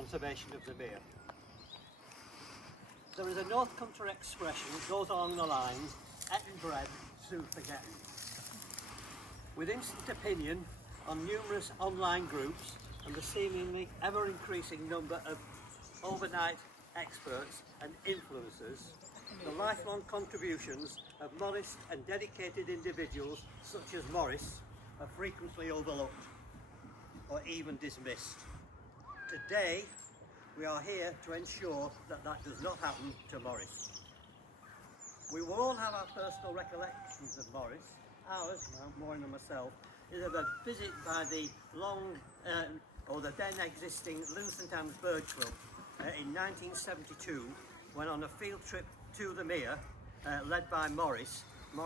conservation of the mere. There is a North Country expression that goes along the lines, "Eaten bread, soon forgotten." With instant opinion on numerous online groups and the seemingly ever-increasing number of overnight experts and influencers, the lifelong contributions of modest and dedicated individuals such as Maurice are frequently overlooked or even dismissed. Today, we are here to ensure that that does not happen to Maurice. We will all have our personal recollections of Maurice. Ours, Maureen and myself, is of a visit by the the then existing St Anne's Bird Club in 1972, when on a field trip to the mere, led by Maurice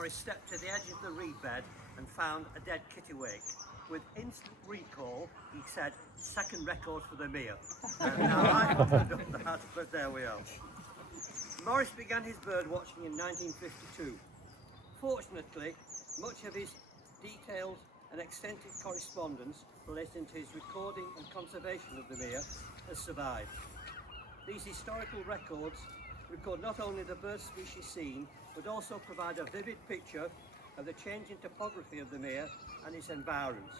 stepped to the edge of the reed bed and found a dead kittiwake. With instant recall, he said, "Second record for the mere." Now, I couldn't have done that, but there we are. Maurice began his bird watching in 1952. Fortunately, much of his detailed and extensive correspondence relating to his recording and conservation of the mere has survived. These historical records record not only the bird species seen, but also provide a vivid picture of the changing topography of the mere and its environs.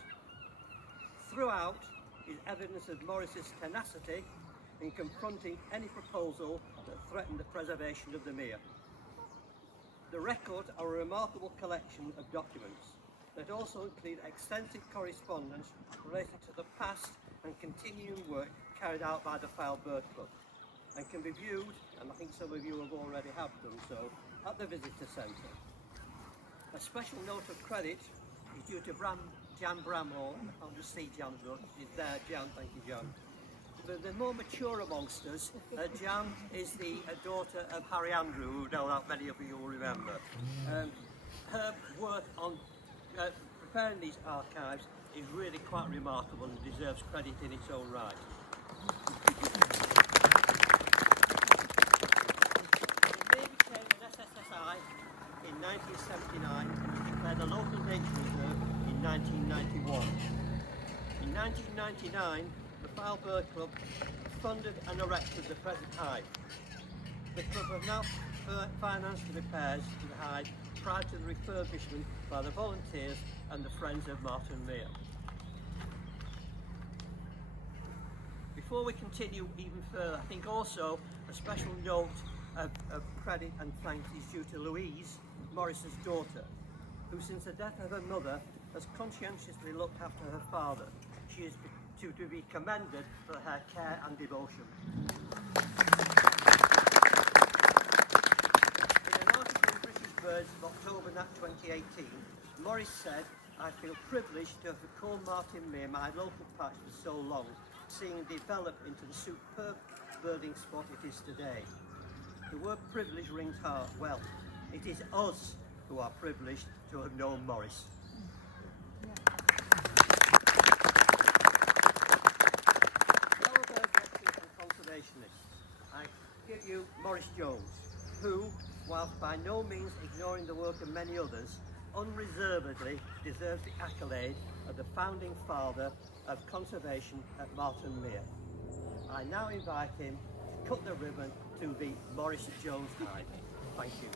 Throughout is evidence of Maurice's tenacity in confronting any proposal that threatened the preservation of the mere. The records are a remarkable collection of documents that also include extensive correspondence relating to the past and continuing work carried out by the Fylde Bird Club, and can be viewed, and I think some of you have already done so, at the visitor centre. A special note of credit is due to Jan Bramhall. I'll just see Jan's note. She's there, Jan, thank you, Jan. The more mature amongst us, Jan is the daughter of Harry Andrew, who no doubt many of you will remember. Her work on preparing these archives is really quite remarkable and deserves credit in its own right. The mere became an SSSI in 1979 and declared a local nature reserve in 1991. In 1999, the Fylde Bird Club funded and erected the present hide. The club have now financed the repairs to the hide prior to the refurbishment by the volunteers and the Friends of Marton Mere. Before we continue even further, I think also a special note of credit and thanks is due to Louise, Maurice's daughter, who since the death of her mother has conscientiously looked after her father. She is to be commended for her care and devotion. In an article in British Birds of October 2018, Maurice said, "I feel privileged to have recalled Marton Mere, my local patch, for so long, seeing it develop into the superb birding spot it is today." The word privilege rings hard. Well, it is us who are privileged to have known Maurice. I give you Maurice Jones, who, whilst by no means ignoring the work of many others, unreservedly deserves the accolade of the founding father of conservation at Marton Mere. I now invite him to cut the ribbon to the Maurice Jones Hide. Thank you.